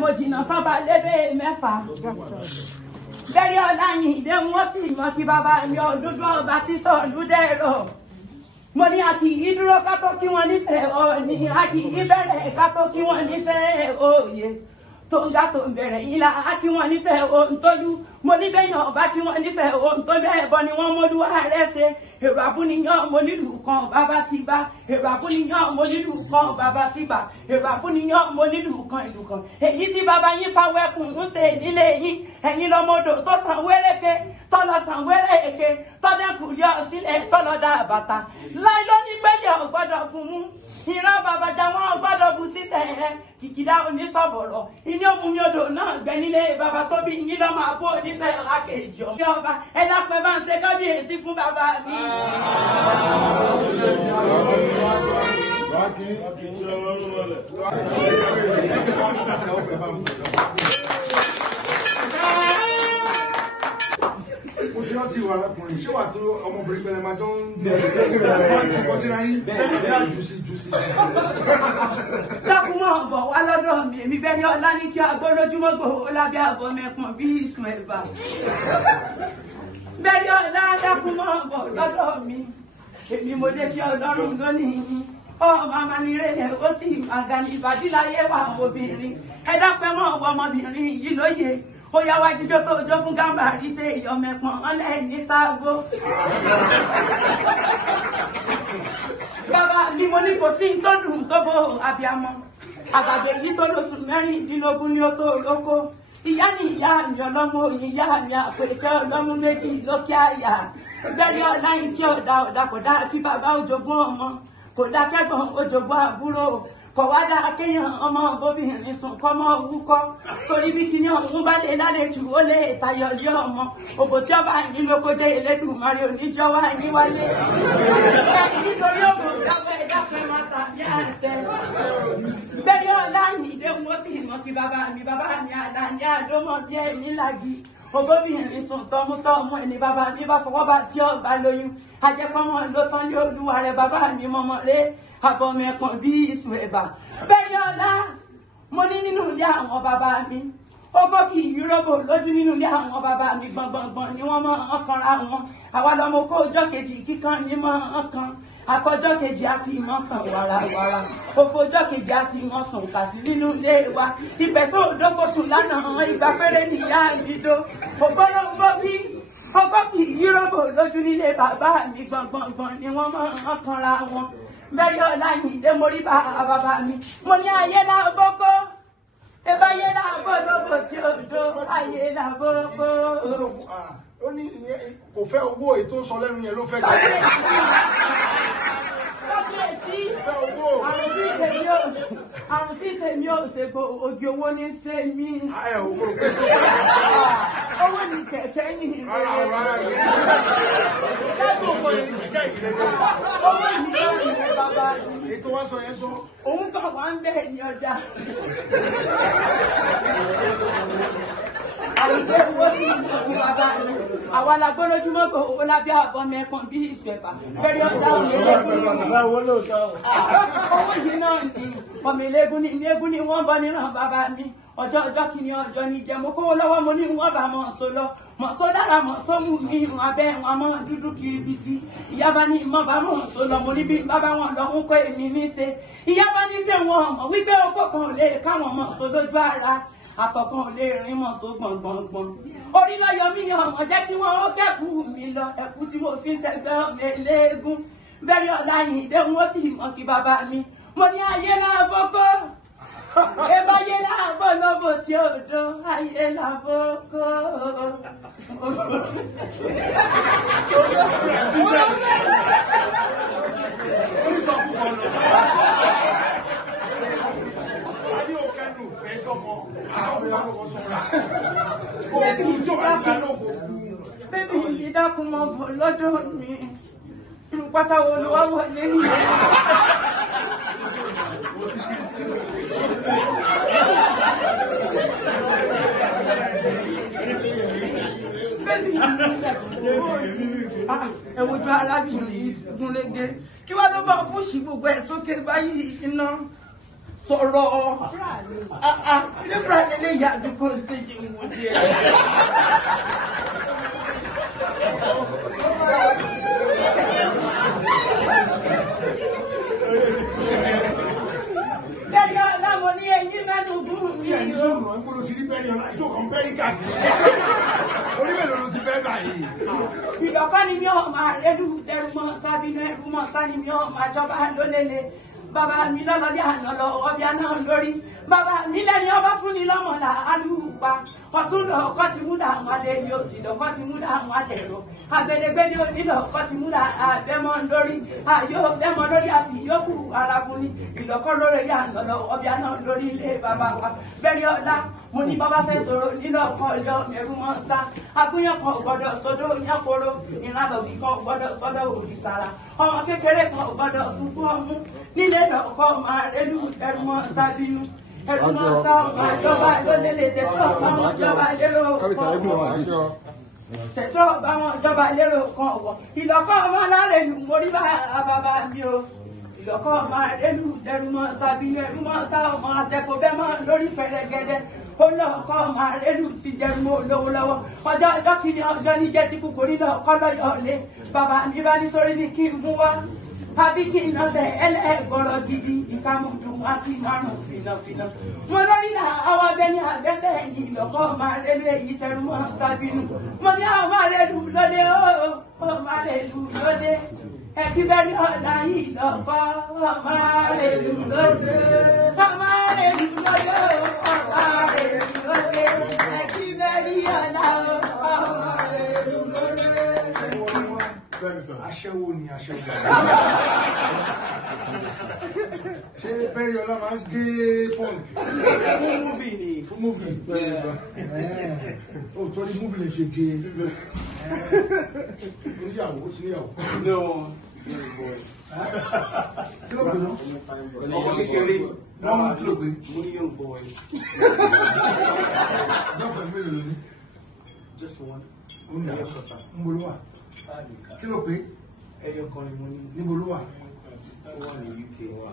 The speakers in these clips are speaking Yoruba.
mo jìnnà sábà lébè mẹ́fà. Bẹ́ẹ̀ni ọ̀làyìn ìdè wọ́n sì mọ̀ kí bàbá mi ọdúndú ọba tí sọ̀ọ́dún dẹ̀rọ̀. Mo ní a kì í dúró ká tó kí wọ́n nífẹ̀ẹ́ òní, a kì í bẹ̀rẹ̀ ká tó kí wọ́n nífẹ̀ẹ́ òye. Tó ń ga tó ń bẹ̀rẹ̀ yín la á kí wọ́n nífẹ̀ẹ́ òǹtọ́jú. Mo ní bẹ́yàn ọba kí wọ́n nífẹ̀ẹ́ òǹtọ́jú ẹ̀bọ ni wọ́n mọ́lú ààrẹ ṣe. Èrò àbúniyàn mo nílùú kan bàbá ti bá. Èrò àbúniyàn mo nílùú kan bàbá ti bá. Èrò àbúniyàn mo nílùú kan ìlú kan. Èyí tí bàbá yín fáwọ́ ẹkùn ń ṣe nílé yín. Ẹ̀yin lọ́mọdò tó san wéréke, tọ́lọ san wéréke, tọ́dẹ̀kù yọ sílẹ̀ tọ́lọ dá bàtà. Láì ló ní gbẹ́jẹ̀ ọ̀gbọ́dọ̀ gùn mú. Ìran bàbàjà wọn ọ̀gbọ́dọ̀ bu sísẹ̀ rẹ̀. Kìkìdá onísọ̀bọ̀rọ̀. Ilé òmùmí odò náà gbẹ nílé bàbá tó bí yín lọ́mọ àbó onífẹ̀ẹ́ lákèjì ọ̀mí ọba. Ẹ dápẹ́ bá ń ṣe kábíyèsí fún bàbá mi. Mo ti rántí ìwà arákùnrin, ṣé wà tó ọmọbìnrin pẹ̀lẹ́ máa jọ ń bẹ̀rẹ̀ kọ́ síra yín bẹ́ẹ̀ àjùsí. Dákun mọ́ bọ̀ wá lọ́dọ̀ mi, èmi bẹ́ẹ̀ ni ọlá ní kí agbó lójúmọ́ gbòó lábẹ́ àbọ̀ mẹ́pọ̀n bí ìsùn ẹ̀bà. Bẹ́ẹ̀ ni ọlá dákun mọ́ bọ̀ lọ́dọ̀ mi, èmi mo dé sí ọlọ́run lónìí. Ọmọ amánirẹ́lẹ̀ ó sì àga ní ìbàdíláyé wà obìnrin. Ẹ dápẹ́ mọ́ ọmọbìnrin yìí lóye. Ó yá wá jíjó tó jó fún Gàmbàrí tẹ ìyọmẹpọn ọlẹ́yìn sáàgó. Bàbá mi mo ní kò sí tó dùn tó bó abiyamọ. Àgbàdo yìí tó lóṣù mẹ́rìndínlógún ni ó tó lóko. Ìyá ni ìyá mi ọlọ́mọ òyìn ìyá mi àpèkẹ́ ọlọ́mú méjì lókè àyà. Bẹ́ẹ̀ni ọláyìn tí ọ̀dà kò dá kí bàbá òjògùn ọmọ. Kò dá kẹ́gbọ̀n òjògùn àbúrò. Kò wá dáa kéèyàn ọmọ bóbìnrin sùn kọ́ mọ́ wúkọ́. Torí bí kíní ọ̀hún bá lè lálejò ó lè tayọ ilé ọmọ. Òbò tí ọba yín ló kó dé Elédùmarè oníjọ́ wá yín wálé. Nítorí òbò dábẹ́ ìdáfẹ́ máa tàbí àṣẹ. Bẹ́ẹ̀ni ọláyìn ìdè wọ́n sì mọ̀ kí bàbá mi Àlàní àdómọ̀ jẹ́ nílági. Òbóbìnrin sùn tọmútọmú ẹni bàbá mi bá fọwọ́ bá tí ọba lóyún. Ajẹ́pọ́nmọ́ ló tán ní olúwa rẹ̀ bàbá mi mọ́mọ́ rẹ̀. Àbọ̀mọ̀ ẹ̀kan bí ìsùn ẹ̀bà. Bẹ́ẹ̀ni ọlá, mo ní nínú ilé àwọn bàbá mi. Ogó kì í yúróbò lójú nínú ilé àwọn bàbá mi gbọ̀ngbọ̀ngbọ̀n ni wọ́n máa ń kanra wọn. Àwa lọmọ kó ọjọ́ kejì kíkan ní máa ń kan. Akọjọ́ kejì á sì mọ́ sàn wàràwàrà. Òfò ọjọ́ kejì á sì mọ́ sàn kà sí nínú ilé wa. Ìgbẹ́sọ̀ òdókòsùn lánàá ìgbà péré nìyá ìbídó. Ògbólógbó bí ogó kì í yúróbò lójú nílé bàbá mi gbọ̀ngbọ̀ngbọ̀n ni wọ́n máa ń kanra wọn. Bẹ́ẹ̀ni ọláyìn ìdè mo rí bàbá mi. Mo ní ayé làbókó. Ebe ayé làbó lóbò tí ó dó. Ayé làbókó. Ó ní kò fẹ́ owó ètò sọ lẹ́nu yẹn ló fẹ́ jáde. Kábíyèsí. Àrùn tí ìsèmi ò ṣègbò ògì owó ní ṣe mí. Ayọ̀ ògbó pé tó owó ní kẹ̀kẹ́ ní ìrẹ̀lẹ̀. rárá yẹn. Ètò sọ yẹn ní kíkẹ́ ìrẹ̀lẹ̀. Owó ìrẹ̀lẹ̀ bàbá mi. Ètò wá sọ yẹn tó. Òun kan wá ń bẹ̀ ní ọjà. Àyíké owó sí ìlú bàbá mi. Àwa la gbólójúmọ́ kò owó lábẹ́ àbọ̀ mẹ́kan bí ìṣẹ̀bà. Bẹ́ẹ̀ni ọ̀dà òun lè owó yìí náà ní ọmọ ilégún ni wọ́n bọ́ nínú bàbá mi. Ọjọ́ kìíní ọjọ́ ní jẹ́ mo kówó lọ́wọ́ mo ní wọ́n bá mọ̀ ọ́sọ lọ. Mọ̀só dára mọ̀só wù mí ìrùn abẹ́ wọn mọ́ dúdú kiribiti. Ìyá bá ní ìmọ̀ bá mọ̀ ọ́sọ lọ mo ní bí bàbá wọn lọ ń kọ́ èmi ní ṣe. Ìyá bá ní ṣe wọn ọmọ wípé okó kan ò lè káwọn mọ̀só lójú ara. Àtọ̀kan ò lè rìn mọ̀só gbọ̀ngbọ̀ngbọ̀n. Orí lọ́yọ̀ mi ni ọmọ jẹ́ kí wọ́n ó kẹ́kù mi lọ. Ẹ̀kú tí mo fi ń ṣẹgbẹ́ ọmọ eléégún. Bẹ́ẹ̀ni ọláyìn ìdè wọ́n sì mọ̀ kí bàbá mi. Mo ní ayé lábókó. Ebe ayé lábó lóbò tí ó dó. Ayé lábókó. Bébí yìí dákun mọ́ bọ̀ lọ́dọ̀ mi. Irú pátá wo ló wá wọlé nìyẹn? Ẹ wojú arábìnrin yìí gúnrégé. Kí wá ló bá púṣì gbogbo ẹ̀ sókè báyìí iná? sọ̀rọ̀ nígbà lélẹ̀ yà àdúgbò stage ìwò díẹ̀. Bẹ́ẹ̀ni ọ̀làwọ̀ ní ẹyin mẹ́nu fún mi. Tí ẹni sọ̀rọ̀ ń gbọ́dọ̀ sí ní bẹ́ẹ̀ni ọ̀la ìṣòkan bẹ́ẹ̀ni káàkiri. Oníbẹ̀rẹ̀ ló ti fẹ́ báyìí. Ìdọ̀kọ́ ni mi ò máa rẹ́lú ẹrù mọ́ sábínú ẹrù mọ́ sá ni mi ò máa jọba lólele. Bàbá mi lọ́lọ́dẹ àná lọ ọbẹ̀ náà lórí. Bàbá mi lẹ́ni ọba fún ni lọ́mọ̀lá alùpùpà. Ọ̀tún lọ ọkọ̀ ti múdà àwọn alẹ́ ni òsì lọ́kọ̀ ti múdà àwọn àdẹ̀rọ. Àgbẹ̀dẹ̀gbẹ̀dẹ onílọ̀ ọkọ̀ ti múdà àbẹ̀mọ́ lórí. Àyò bẹ́mọ lórí àfi yókù ara fún ni. Ìlọ́kọ̀ lórí àná lọ ọbẹ̀ náà lórí ilé bàbá wa. Bẹ́ẹ̀ni ọ̀la mo ní bàbá fẹ́ sọ̀rọ̀ nílò ọkọ̀ ọjọ́ ẹ̀rú mọ́ sá. Agúnyàn kan gbọ́dọ̀ sọ́dọ̀ ìyàkóró. Ìlànà òbí kan gbọ́dọ̀ sọ́dọ̀ òbí sára. Ọmọ kékeré kan gbọ́dọ̀ sunkún ọmú. Nílé lọ́kọ̀ máa rẹ́lú ẹ̀rú mọ́ sábínú. Ẹ̀rú mọ́ sá ọmọ ìjọba lólélé tẹ̀tọ́ ọmọ ìjọba lérò kan. Tẹ̀tọ́ ọmọ ìjọba lérò kan ọ̀wọ̀. Ìlọ́kọ̀ ọmọ alárẹ̀ lù mórí bàbá mi o. Ìlọ́kọ̀ ọmọ rẹ́lú ẹ̀rú mọ́ sábínú ẹ̀rú mọ́ sá ọmọ àtẹ̀kọ́ bẹ́ẹ̀ mọ́ lórí pẹ̀rẹ̀gẹ̀dẹ̀. Ó lọ́kọ̀ ọmọ rẹ́lú ti jẹun mọ́ olówó lọ́wọ́. Ọjọ́ kìíní ọjọ́ ní jẹ́ ti kúkú rí lọ́kọ́ lọ́yọ̀ lé. Bàbá mi bá ní sórí ní kí n mú wá. Àbí kí n lọ́sẹ̀ ẹlẹ́gbọ̀rọ̀ gidi ìkàmùdù wá sí márùn-ún fìnàfìnà. Mo lórí là àwọn abẹ́ni àgbẹ́sẹ̀ yìí lọ́kọ́ máa rẹ́lú èyí tẹnu mọ́ sábínú. Mo ní àwọn máa rẹ́lú lóde ó máa rẹ́lú lóde. Ẹ̀kí bẹ́ẹ̀ni ọ̀dà yìí lọ́kọ́ máa rẹ́lú lóde. Máa rẹ́lú lóde máa rẹ́lú lóde. Ẹ̀kí bẹ́ẹ̀ni ọ̀dà máa rẹ́lú lóde. Aṣẹ́wó ni aṣẹ́wó. Ṣé Bẹ́ẹ̀ni ọlá máa ń gé fọ́ọ̀nù? Fún múvì ni. Fún múvì. Ó tọ́ ní múvì lè ṣe gé. Oníyàwó ó ti níyàwó. Kí ló gbé náà? Ọmọ kékeré. Wọ́n kí ló gbé? Mo ní young boy. Jọ́fẹ̀ mélòó ló ní? Just one. Ó ní àwọn níbo ló wà? Kí ló pé? Ẹyọ kan ni mo ní. Níbo ló wà? Ó wà ní UK wà.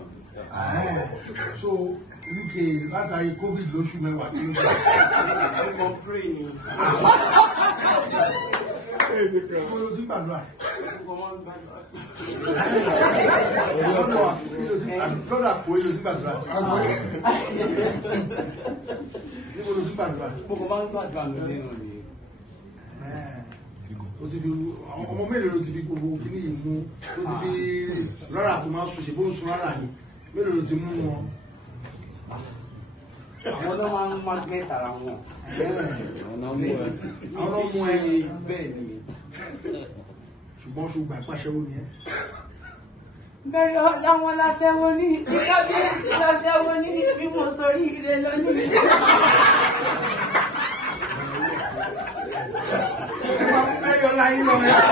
So UK látàrí COVID lóṣù mẹ́wàá tí ó ṣe. Ó kàn pray ni. Mo ló ti gbàdúrà. Ó kàn máa ń gbàdúrà. Lọ́dà kò é ló ti gbàdúrà. Níbo ló ti gbàdúrà? Mo kàn máa ń gbàdúrà lónìí náà ni. O ti fi ọmọ mélòó ló ti fi gbogbo kíní yìí mú ló ti fi rárá tó máa sùn ṣe bó ń sun rárá ni mélòó ló ti mú wọn. Àwọn náà máa ń magnet ara wọn. Àwọn ọmọ ẹ bẹ́ẹ̀ ni. Ṣùgbọ́n ṣùgbọ́n ìpàṣẹwó ni ẹ. Bẹ́ẹ̀ni ọ̀làwọn láṣẹ́wó ní ìkábíyèsí láṣẹ́wó ní bí mo sọrí ire lónìí. Bẹ́ẹ̀ni ọlá yín lọ mẹ́ta.